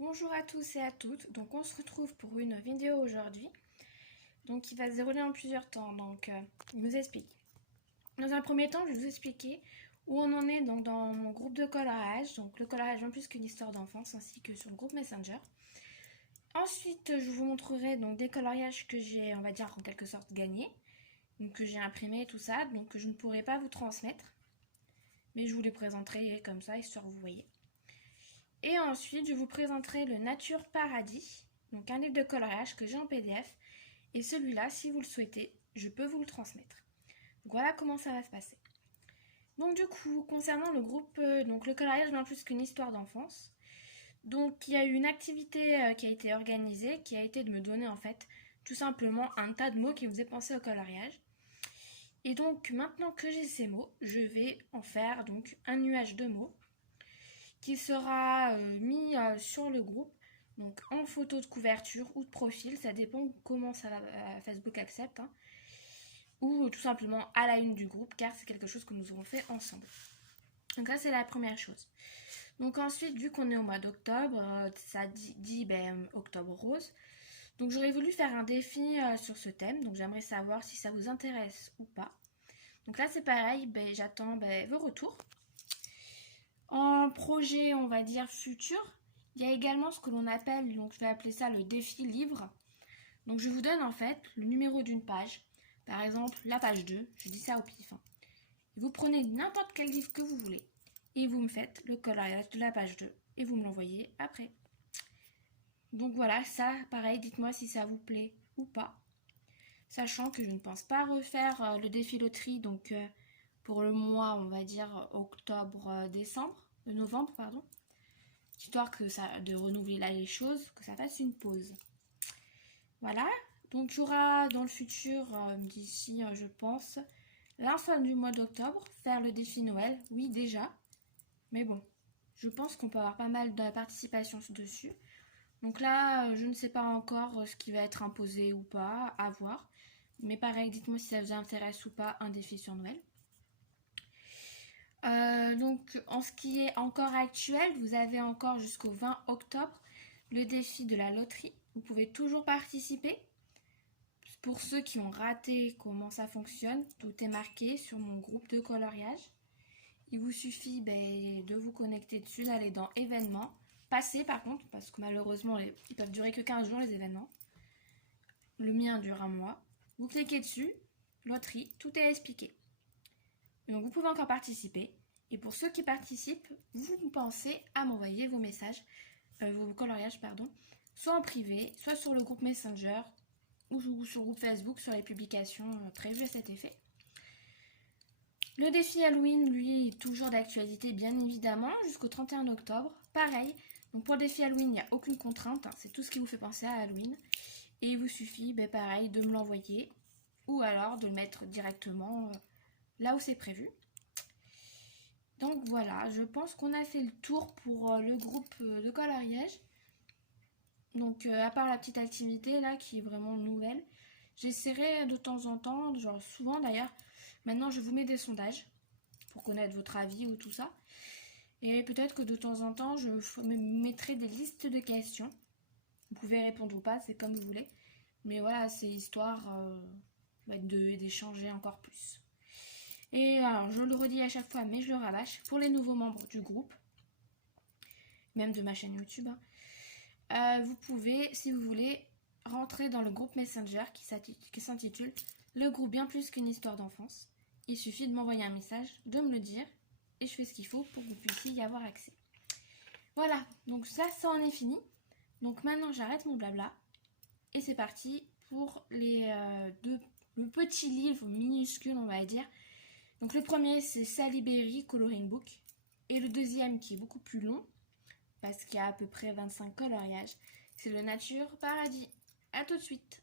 Bonjour à tous et à toutes, donc on se retrouve pour une vidéo aujourd'hui, donc qui va se dérouler en plusieurs temps, il nous explique. Dans un premier temps, je vais vous expliquer où on en est donc dans mon groupe de coloriage, donc le coloriage non plus qu'une histoire d'enfance, ainsi que sur le groupe Messenger. Ensuite, je vous montrerai donc des coloriages que j'ai, on va dire en quelque sorte gagnés, donc que j'ai imprimé tout ça, donc que je ne pourrai pas vous transmettre, mais je vous les présenterai comme ça, histoire que vous voyez. Et ensuite, je vous présenterai le Nature Paradis, donc un livre de coloriage que j'ai en PDF. Et celui-là, si vous le souhaitez, je peux vous le transmettre. Donc voilà comment ça va se passer. Donc du coup, concernant le groupe, donc le coloriage non plus qu'une histoire d'enfance. Donc il y a eu une activité qui a été organisée, qui a été de me donner en fait tout simplement un tas de mots qui me faisaient penser au coloriage. Et donc maintenant que j'ai ces mots, je vais en faire donc un nuage de mots qui sera mis sur le groupe, donc en photo de couverture ou de profil, ça dépend comment ça Facebook accepte, hein, ou tout simplement à la une du groupe, car c'est quelque chose que nous aurons fait ensemble. Donc ça c'est la première chose. Donc ensuite, vu qu'on est au mois d'octobre, ça dit octobre rose. Donc j'aurais voulu faire un défi sur ce thème, donc j'aimerais savoir si ça vous intéresse ou pas. Donc là c'est pareil, j'attends vos retours. En projet, on va dire futur, il y a également ce que l'on appelle, donc je vais appeler ça le défi livre. Donc je vous donne en fait le numéro d'une page, par exemple la page 2, je dis ça au pif. Vous prenez n'importe quel livre que vous voulez et vous me faites le coloriage de la page 2 et vous me l'envoyez après. Donc voilà, ça pareil, dites-moi si ça vous plaît ou pas. Sachant que je ne pense pas refaire le défi loterie, donc pour le mois, on va dire novembre, pardon, histoire que ça, de renouveler là les choses, que ça fasse une pause. Voilà, donc il y aura dans le futur, d'ici je pense, la fin du mois d'octobre, faire le défi Noël, oui déjà, mais bon, je pense qu'on peut avoir pas mal de participation dessus. Donc là, je ne sais pas encore ce qui va être imposé ou pas, à voir. Mais pareil, dites-moi si ça vous intéresse ou pas un défi sur Noël. Donc en ce qui est encore actuel, vous avez encore jusqu'au 20 octobre le défi de la loterie. Vous pouvez toujours participer. Pour ceux qui ont raté comment ça fonctionne, tout est marqué sur mon groupe de coloriage. Il vous suffit de vous connecter dessus, d'aller dans événements. Passer par contre, parce que malheureusement ils peuvent durer que 15 jours les événements. Le mien dure un mois. Vous cliquez dessus, loterie, tout est expliqué. Donc vous pouvez encore participer. Et pour ceux qui participent, vous pensez à m'envoyer vos messages, vos coloriages, pardon, soit en privé, soit sur le groupe Messenger ou sur le groupe Facebook, sur les publications prévues à cet effet. Le défi Halloween, lui, est toujours d'actualité, bien évidemment, jusqu'au 31 octobre. Pareil, donc pour le défi Halloween, il n'y a aucune contrainte, hein, c'est tout ce qui vous fait penser à Halloween. Et il vous suffit, pareil, de me l'envoyer ou alors de le mettre directement là où c'est prévu. Donc voilà, je pense qu'on a fait le tour pour le groupe de coloriage. Donc à part la petite activité là qui est vraiment nouvelle, j'essaierai de temps en temps, genre souvent d'ailleurs, maintenant je vous mets des sondages pour connaître votre avis ou tout ça. Et peut-être que de temps en temps je mettrai des listes de questions. Vous pouvez répondre ou pas, c'est comme vous voulez. Mais voilà, c'est histoire d'échanger encore plus. Et alors, je le redis à chaque fois, mais je le rabâche, pour les nouveaux membres du groupe, même de ma chaîne YouTube, vous pouvez, si vous voulez, rentrer dans le groupe Messenger qui s'intitule « Le groupe bien plus qu'une histoire d'enfance ». Il suffit de m'envoyer un message, de me le dire, et je fais ce qu'il faut pour que vous puissiez y avoir accès. Voilà, donc ça en est fini. Donc maintenant, j'arrête mon blabla, et c'est parti pour le petit livre minuscule, on va dire. Donc le premier, c'est Sally Berry Coloring Book. Et le deuxième, qui est beaucoup plus long, parce qu'il y a à peu près 25 coloriages, c'est le Nature Paradis. A tout de suite.